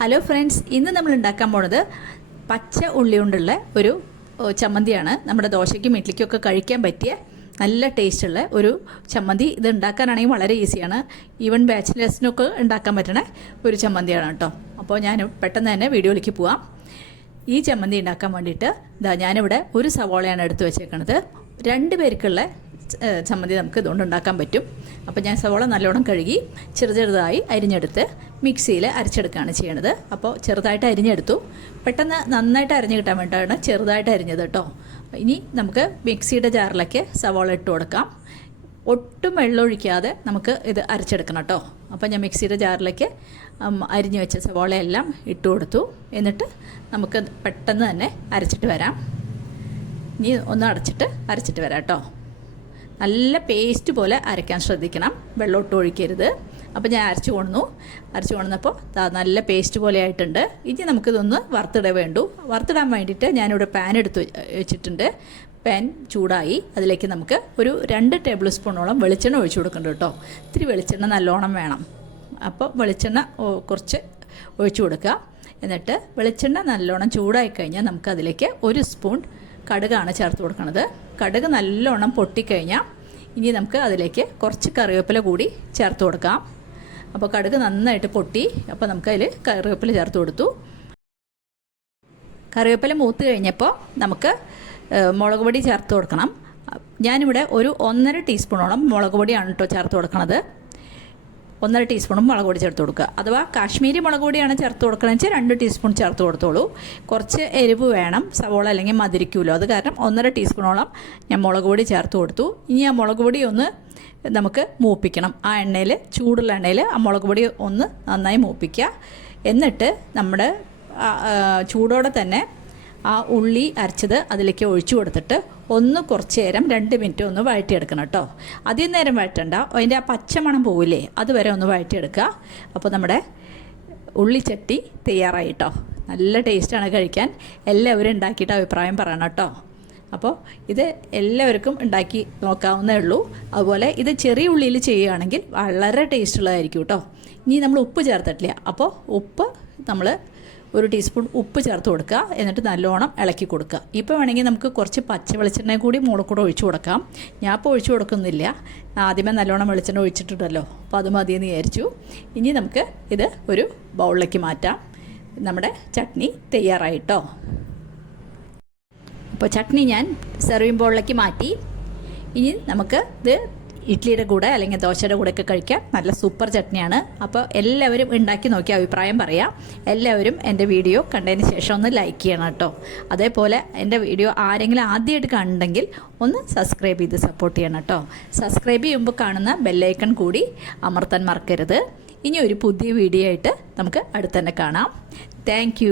Hello friends, ഇന്ന് നമ്മൾ ഉണ്ടാക്കാൻ പോണത് പച്ച ഉള്ളി കൊണ്ടുള്ള ഒരു ചമ്മന്തിയാണ്. നമ്മുടെ ദോശയ്ക്കും ഇഡ്ലിക്കും ഒക്കെ കഴിക്കാൻ പറ്റിയ നല്ല ടേസ്റ്റുള്ള ഒരു ചമ്മന്തി. ഇത് ഉണ്ടാക്കാനാണെങ്കിൽ വളരെ ഈസിയാണ്. ഈവൻ ബാച്ചിലേഴ്സിനൊക്കെ ഉണ്ടാക്കാൻ പറ്റണ ഒരു ചമ്മന്തിയാണ് കേട്ടോ. അപ്പോൾ ഞാൻ പെട്ടെന്ന് തന്നെ വീഡിയോയിലേക്ക് പോവാം. ഈ ചമ്മന്തി ഉണ്ടാക്കാൻ വേണ്ടിയിട്ട് ഞാനിവിടെ ഒരു സവാളയാണ് എടുത്ത് വെച്ചേക്കണത്. 2 പേർക്കുള്ള ചമ്മന്തി നമുക്ക് ഇതുകൊണ്ട് ഉണ്ടാക്കാൻ പറ്റും. അപ്പോൾ ഞാൻ സവാള നല്ലോണം കഴുകി ചെറുതായി അരിഞ്ഞെടുത്ത് മിക്സിയിൽ അരച്ചെടുക്കുകയാണ് ചെയ്യണത്. അപ്പോൾ ചെറുതായിട്ട് അരിഞ്ഞെടുത്തു. പെട്ടെന്ന് നന്നായിട്ട് അരിഞ്ഞ് കിട്ടാൻ വേണ്ടിയിട്ടാണ് ചെറുതായിട്ട് അരിഞ്ഞത് കേട്ടോ. ഇനി നമുക്ക് മിക്സിയുടെ ജാറിലേക്ക് സവാള ഇട്ട് കൊടുക്കാം. ഒട്ടും വെള്ളം ഒഴിക്കാതെ നമുക്ക് ഇത് അരച്ചെടുക്കണം കേട്ടോ. അപ്പോൾ ഞാൻ മിക്സിയുടെ ജാറിലേക്ക് അരിഞ്ഞു വെച്ച സവാളയെല്ലാം ഇട്ട് കൊടുത്തു. എന്നിട്ട് നമുക്ക് പെട്ടെന്ന് തന്നെ അരച്ചിട്ട് വരാം. ഇനി ഒന്ന് അരച്ചിട്ട് വരാം കേട്ടോ. നല്ല പേസ്റ്റ് പോലെ അരയ്ക്കാൻ ശ്രദ്ധിക്കണം, വെള്ളമൊട്ട് ഒഴിക്കരുത്. അപ്പോൾ ഞാൻ അരച്ചു കൊണ്ടുവന്നപ്പോൾ നല്ല പേസ്റ്റ് പോലെ ആയിട്ടുണ്ട്. ഇനി നമുക്കിതൊന്ന് വറുത്തിടാൻ വേണ്ടിയിട്ട് ഞാനിവിടെ പാൻ എടുത്ത് വെച്ചിട്ടുണ്ട്. പാൻ ചൂടായി അതിലേക്ക് നമുക്ക് ഒരു 2 ടേബിൾ സ്പൂണോളം വെളിച്ചെണ്ണ ഒഴിച്ചു കൊടുക്കുന്നുണ്ട് കേട്ടോ. ഇത്തിരി വെളിച്ചെണ്ണ നല്ലോണം വേണം. അപ്പോൾ വെളിച്ചെണ്ണ കുറച്ച് ഒഴിച്ചു കൊടുക്കുക. എന്നിട്ട് വെളിച്ചെണ്ണ നല്ലോണം ചൂടായി കഴിഞ്ഞാൽ നമുക്കതിലേക്ക് 1 സ്പൂൺ കടുകാണ് ചേർത്ത് കൊടുക്കുന്നത്. കടുക് നല്ലോണം പൊട്ടിക്കഴിഞ്ഞാൽ ഇനി നമുക്ക് അതിലേക്ക് കുറച്ച് കറിവേപ്പില കൂടി ചേർത്ത് കൊടുക്കാം. അപ്പോൾ കടുക് നന്നായിട്ട് പൊട്ടി. അപ്പോൾ നമുക്കതിൽ കറിവേപ്പില ചേർത്ത് കൊടുത്തു. കറിവേപ്പില മൂത്ത് കഴിഞ്ഞപ്പോൾ നമുക്ക് മുളക് പൊടി ചേർത്ത് കൊടുക്കണം. ഞാനിവിടെ ഒരു 1.5 ടീസ്പൂണോളം മുളക് പൊടിയാണ് കേട്ടോ ചേർത്ത് കൊടുക്കണത്. 1.5 ടീസ്പൂണും മുളക് പൊടി ചേർത്ത് കൊടുക്കുക. അഥവാ കാശ്മീരി മുളക് പൊടിയാണ് ചേർത്ത് കൊടുക്കണമെന്ന് വെച്ചാൽ 2 ടീസ്പൂൺ ചേർത്ത് കൊടുത്തോളൂ. കുറച്ച് എരിവ് വേണം, സവോള അല്ലെങ്കിൽ മധുരിക്കുമല്ലോ. അത് കാരണം 1.5 ടീസ്പൂണോളം ഞാൻ മുളക് പൊടി ചേർത്ത് കൊടുത്തു. ഇനി ആ മുളക് പൊടി ഒന്ന് നമുക്ക് മൂപ്പിക്കണം. ആ എണ്ണയിൽ, ചൂടുള്ള എണ്ണയിൽ ആ മുളക് പൊടി ഒന്ന് നന്നായി മൂപ്പിക്കുക. എന്നിട്ട് നമ്മുടെ ചൂടോടെ തന്നെ ആ ഉള്ളി അരച്ചത് അതിലേക്ക് ഒഴിച്ചു കൊടുത്തിട്ട് കുറച്ച് നേരം 2 മിനിറ്റ് ഒന്ന് വഴറ്റിയെടുക്കണം കേട്ടോ. അധികം നേരം വഴറ്റണ്ട, അതിൻ്റെ ആ പച്ചമണം പോവില്ലേ, അതുവരെ ഒന്ന് വഴറ്റിയെടുക്കുക. അപ്പോൾ നമ്മുടെ ഉള്ളിച്ചട്ടി തയ്യാറായി കേട്ടോ. നല്ല ടേസ്റ്റാണ് കഴിക്കാൻ. എല്ലാവരും ഉണ്ടാക്കിയിട്ട് അഭിപ്രായം പറയണം കേട്ടോ. അപ്പോൾ ഇത് എല്ലാവർക്കും ഉണ്ടാക്കി നോക്കാവുന്നേ ഉള്ളൂ. അതുപോലെ ഇത് ചെറിയ ഉള്ളിയിൽ ചെയ്യുകയാണെങ്കിൽ വളരെ ടേസ്റ്റുള്ളതായിരിക്കും കേട്ടോ. ഇനി നമ്മൾ ഉപ്പ് ചേർത്തിട്ടില്ല. അപ്പോൾ ഉപ്പ് നമ്മൾ 1 ടീസ്പൂൺ ഉപ്പ് ചേർത്ത് കൊടുക്കുക. എന്നിട്ട് നല്ലോണം ഇളക്കി കൊടുക്കുക. ഇപ്പോൾ വേണമെങ്കിൽ നമുക്ക് കുറച്ച് പച്ച വെളിച്ചെണ്ണ കൂടി മുകളിൽ കൂടെ ഒഴിച്ചു കൊടുക്കാം. ഞാൻ ഇപ്പോൾ ഒഴിച്ചു കൊടുക്കുന്നില്ല, ആദ്യമേ നല്ലോണം വെളിച്ചെണ്ണ ഒഴിച്ചിട്ടുണ്ടല്ലോ. അപ്പോൾ അത് മതിയെന്ന് വിചാരിച്ചു. ഇനി നമുക്ക് ഇത് ഒരു ബൗളിലേക്ക് മാറ്റാം. നമ്മുടെ ചട്നി തയ്യാറായിട്ടോ. അപ്പോൾ ചട്നി ഞാൻ സെർവിങ് ബൗളിലേക്ക് മാറ്റി. ഇനി നമുക്ക് ഇത് ഇഡ്ലിയുടെ കൂടെ അല്ലെങ്കിൽ ദോശയുടെ കൂടെയൊക്കെ കഴിക്കാം. നല്ല സൂപ്പർ ചട്നിയാണ്. അപ്പോൾ എല്ലാവരും ഉണ്ടാക്കി നോക്കി അഭിപ്രായം പറയാം. എല്ലാവരും എൻ്റെ വീഡിയോ കണ്ടതിന് ശേഷം ഒന്ന് ലൈക്ക് ചെയ്യണം കേട്ടോ. അതേപോലെ എൻ്റെ വീഡിയോ ആരെങ്കിലും ആദ്യമായിട്ട് കണ്ടെങ്കിൽ ഒന്ന് സബ്സ്ക്രൈബ് ചെയ്ത് സപ്പോർട്ട് ചെയ്യണം കേട്ടോ. സബ്സ്ക്രൈബ് ചെയ്യുമ്പോൾ കാണുന്ന ബെല്ലൈക്കൺ കൂടി അമർത്താൻ മറക്കരുത്. ഇനി ഒരു പുതിയ വീഡിയോ ആയിട്ട് നമുക്ക് അടുത്ത് തന്നെ കാണാം. താങ്ക്